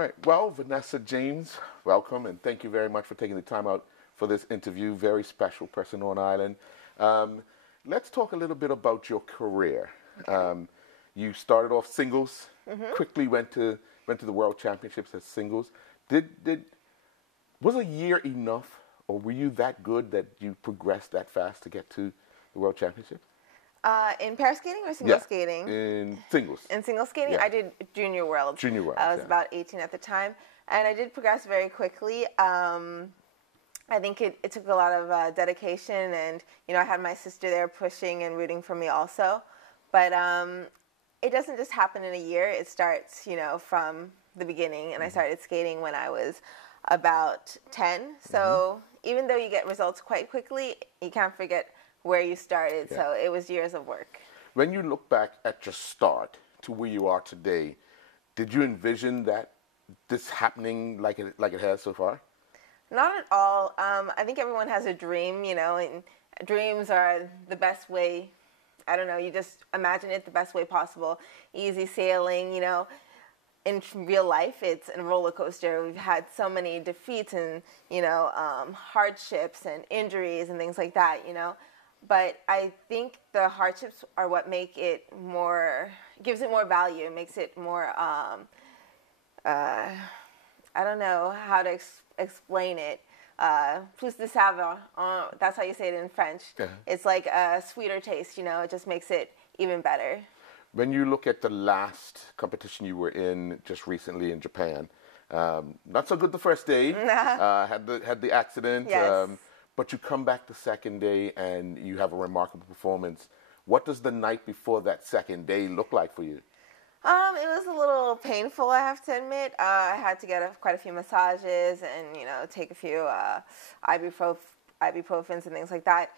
right. Well, Vanessa James, welcome, and thank you very much for taking the time out for this interview. Very special person on Island. Let's talk a little bit about your career. Okay. You started off singles, quickly went to the World Championships as singles. Was a year enough, or were you that good that you progressed that fast to get to the World Championships? In pair skating or single skating? In singles. In single skating, Yeah. I did Junior Worlds. Junior Worlds, I was yeah. about 18 at the time, and I did progress very quickly. I think it took a lot of dedication, and I had my sister there pushing and rooting for me also. But it doesn't just happen in a year. It starts, from the beginning, and I started skating when I was about 10. So even though you get results quite quickly, you can't forget where you started. Yeah. So it was years of work. When you look back at your start to where you are today, did you envision that this happening like it has so far? Not at all. I think everyone has a dream, and dreams are the best way. I don't know, you just imagine it the best way possible. Easy sailing, in real life, it's a roller coaster. We've had so many defeats and, hardships and injuries and things like that, But I think the hardships are what make it gives it more value, makes it more, I don't know how to explain it. Plus de saveur, that's how you say it in French. Yeah. It's like a sweeter taste, it just makes it even better. When you look at the last competition you were in just recently in Japan, not so good the first day, had the accident, Yes. But you come back the second day and you have a remarkable performance. What does the night before that second day look like for you? It was a little painful, I have to admit. I had to get quite a few massages and, take a few ibuprofens and things like that.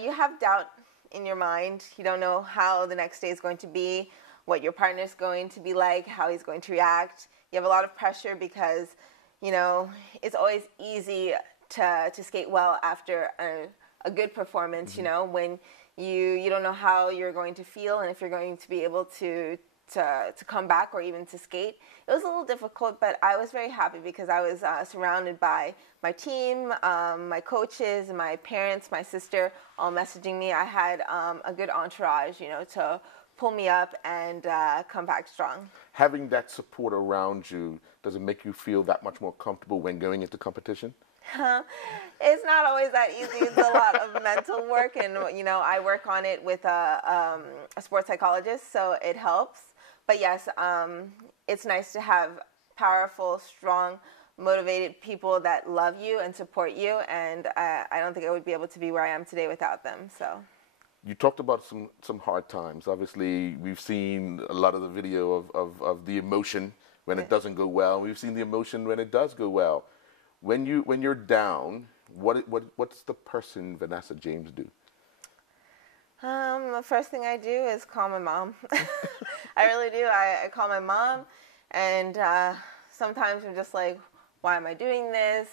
You have doubt in your mind. You don't know how the next day is going to be, what your partner's going to be like, how he's going to react. You have a lot of pressure because, it's always easy to skate well after a good performance, when you don't know how you're going to feel and if you're going to be able to come back or even to skate. It was a little difficult, but I was very happy because I was surrounded by my team, my coaches, my parents, my sister, all messaging me. I had a good entourage, to pull me up and come back strong. Having that support around you, does it make you feel that much more comfortable when going into competition? It's not always that easy. It's a lot of mental work, and I work on it with a sports psychologist, so it helps. But yes, it's nice to have powerful, strong, motivated people that love you and support you, and I don't think I would be able to be where I am today without them. So. You talked about some hard times. Obviously, we've seen a lot of the video of the emotion when it doesn't go well. We've seen the emotion when it does go well. When you're down, what's the person Vanessa James do? The first thing I do is call my mom. I really do. I call my mom, and sometimes I'm just like, why am I doing this?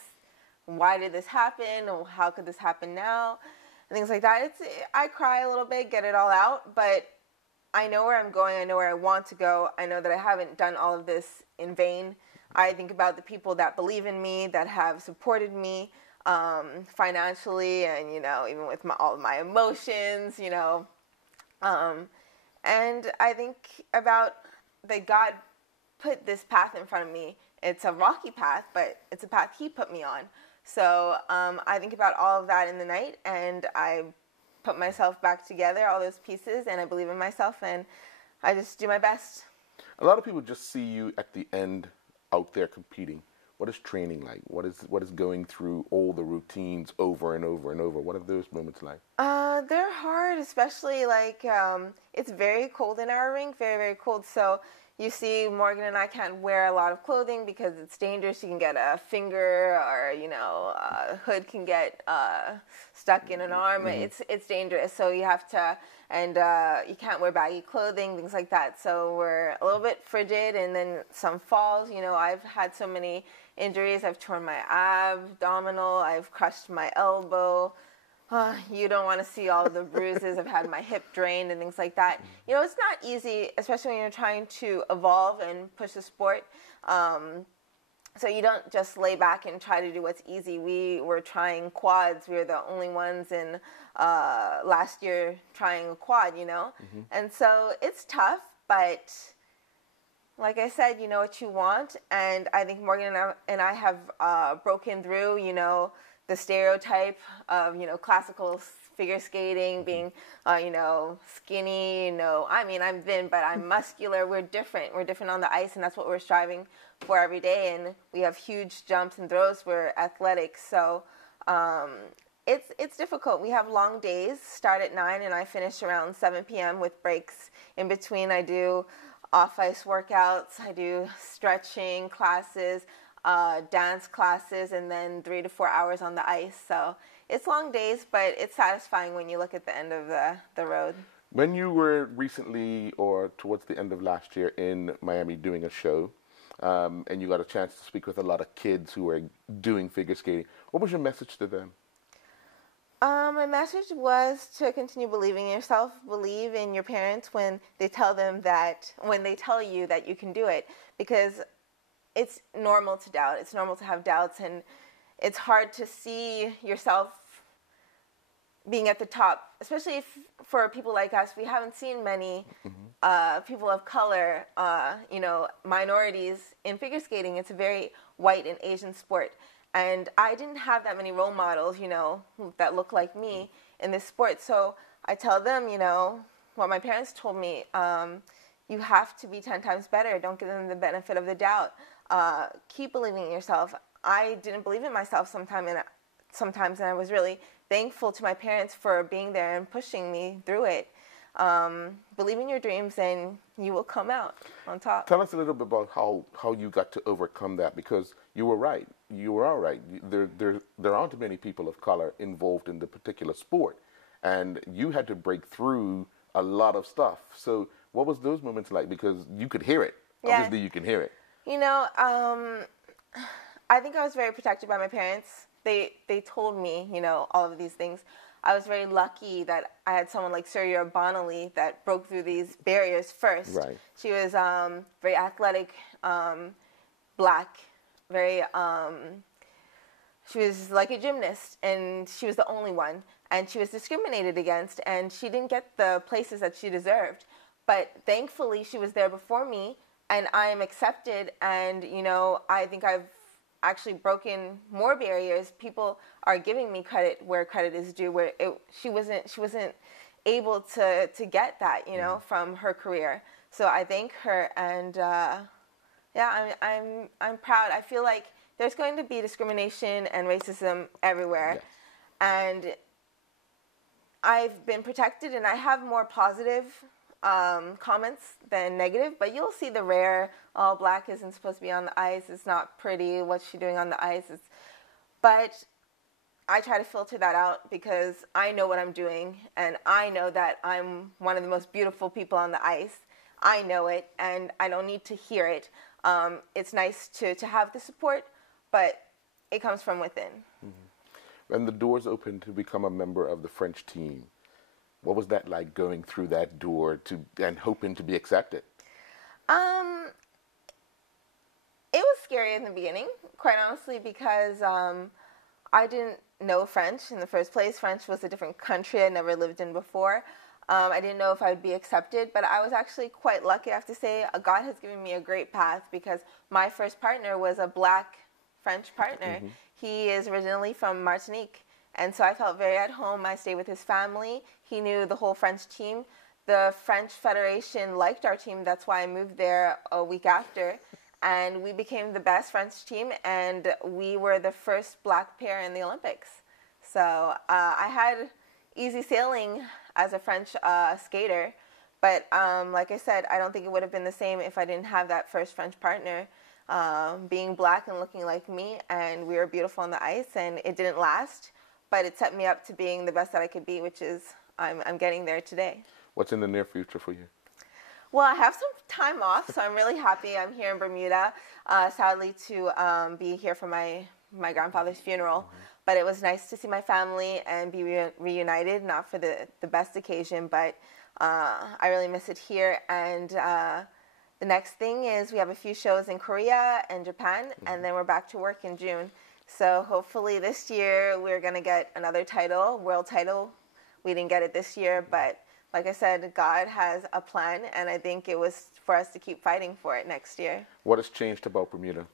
Why did this happen? Or how could this happen now? And things like that. I cry a little bit, get it all out, but I know where I'm going. I know where I want to go. I know that I haven't done all of this in vain. I think about the people that believe in me, that have supported me financially, and even with all of my emotions, and I think about that God put this path in front of me. It's a rocky path, but it's a path He put me on. So I think about all of that in the night, and I put myself back together, all those pieces, and I believe in myself, and I just do my best. A lot of people just see you at the end out there competing. What is training like? What is going through all the routines over and over and over? What are those moments like? They're hard, especially it's very cold in our rink, very, very cold. So you see Morgan and I can't wear a lot of clothing because it's dangerous. You can get a finger or, a hood can get stuck in an arm. Mm-hmm. It's dangerous. So you have to, and you can't wear baggy clothing, things like that. So we're a little bit frigid, and then some falls. I've had so many injuries. I've torn my abdominal. I've crushed my elbow. You don't want to see all the bruises. I've had my hip drained and things like that. It's not easy, especially when you're trying to evolve and push the sport. So you don't just lay back and try to do what's easy. We were trying quads. We were the only ones in last year trying a quad, you know? Mm-hmm. And so it's tough, but like I said, you know what you want. And I think Morgan and I have broken through, you know, the stereotype of, you know, classical figure skating, being, you know, skinny, you know, I mean, I'm thin, but I'm muscular. We're different. We're different on the ice, and that's what we're striving for every day. And we have huge jumps and throws. We're athletic. So it's difficult. We have long days, start at 9, and I finish around 7 p.m. with breaks in between. I do off-ice workouts. I do stretching classes, dance classes, and then 3 to 4 hours on the ice. So it's long days, but it's satisfying when you look at the end of the road. When you were recently or towards the end of last year in Miami doing a show, and you got a chance to speak with a lot of kids who were doing figure skating, what was your message to them? My message was to continue believing in yourself, believe in your parents when they tell you that you can do it, because it's normal to doubt. It's normal to have doubts, and it's hard to see yourself being at the top, especially if, for people like us, we haven't seen many people of color, you know, minorities in figure skating. It's a very white and Asian sport. And I didn't have that many role models, you know, that look like me in this sport. So I tell them, you know, what my parents told me, you have to be 10 times better. Don't give them the benefit of the doubt. Keep believing in yourself. I didn't believe in myself sometimes, and I was really thankful to my parents for being there and pushing me through it. Believe in your dreams and you will come out on top. Tell us a little bit about how you got to overcome that, because you were right. You were all right. There aren't many people of color involved in the particular sport, and you had to break through a lot of stuff. So what was those moments like? Because you could hear it. Yeah. Obviously, you can hear it. You know, I think I was very protected by my parents. They told me, you know, all of these things. I was very lucky that I had someone like Youre that broke through these barriers first. Right. She was very athletic, black, very. She was like a gymnast, and she was the only one. And she was discriminated against, and she didn't get the places that she deserved. But thankfully, she was there before me, and I am accepted. And you know, I think I've actually broken more barriers. People are giving me credit where credit is due. Where she wasn't able to get that, you know, from her career. So I thank her, and yeah, I'm proud. I feel like there's going to be discrimination and racism everywhere, yes. And I've been protected, and I have more positive comments than negative, but you'll see the rare, oh, black isn't supposed to be on the ice, it's not pretty, what's she doing on the ice? But I try to filter that out because I know what I'm doing, and I know that I'm one of the most beautiful people on the ice. I know it, and I don't need to hear it. It's nice to have the support, but it comes from within. Mm-hmm. When the doors opened to become a member of the French team, what was that like, going through that door and hoping to be accepted? It was scary in the beginning, quite honestly, because I didn't know French in the first place. French was a different country I'd never lived in before. I didn't know if I would be accepted, but I was actually quite lucky, I have to say. God has given me a great path because my first partner was a black French partner. Mm-hmm. He is originally from Martinique. And so I felt very at home. I stayed with his family. He knew the whole French team. The French Federation liked our team. That's why I moved there a week after. And we became the best French team. And we were the first black pair in the Olympics. So I had easy sailing as a French skater. But like I said, I don't think it would have been the same if I didn't have that first French partner. Being black and looking like me. And we were beautiful on the ice. And it didn't last. But it set me up to being the best that I could be, which is I'm getting there today. What's in the near future for you? Well, I have some time off, so I'm really happy. I'm here in Bermuda, sadly to be here for my grandfather's funeral. Mm-hmm. But it was nice to see my family and be reunited, not for the best occasion, but I really miss it here. And the next thing is we have a few shows in Korea and Japan, and then we're back to work in June. So hopefully this year we're going to get another title, world title. We didn't get it this year, but like I said, God has a plan, and I think it was for us to keep fighting for it next year. What has changed about Bermuda?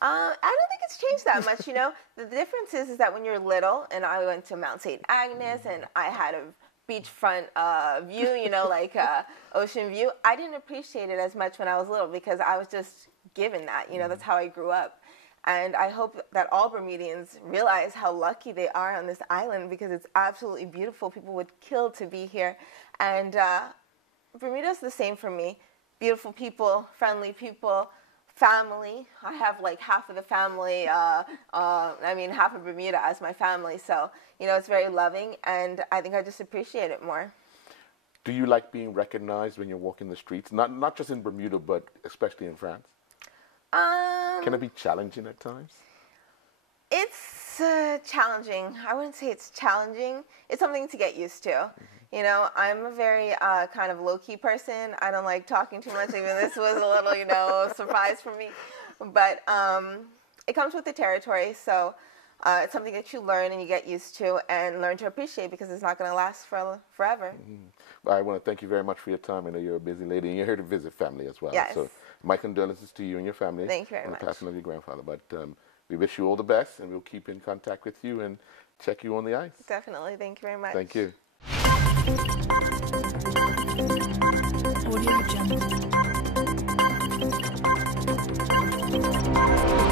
I don't think it's changed that much, you know. The difference is that when you're little, and I went to Mount St. Agnes, and I had a beachfront view, you know, like ocean view, I didn't appreciate it as much when I was little because I was just given that, you know, that's how I grew up. And I hope that all Bermudians realize how lucky they are on this island because it's absolutely beautiful. People would kill to be here. And Bermuda's the same for me. Beautiful people, friendly people, family. I have like half of the family, half of Bermuda as my family. So, you know, it's very loving, and I think I just appreciate it more. Do you like being recognized when you're walking the streets? Not just in Bermuda, but especially in France? Can it be challenging at times? It's challenging. I wouldn't say it's challenging. It's something to get used to. You know, I'm a very kind of low-key person. I don't like talking too much. Even this was a little, you know, surprise for me. But it comes with the territory. So it's something that you learn and you get used to and learn to appreciate because it's not going to last forever. I want to thank you very much for your time. I know you're a busy lady and you're here to visit family as well. Yes. So my condolences to you and your family. Thank you very much. On the passing of your grandfather. But we wish you all the best, and we'll keep in contact with you and check you on the ice. Definitely. Thank you very much. Thank you. Audio Jungle.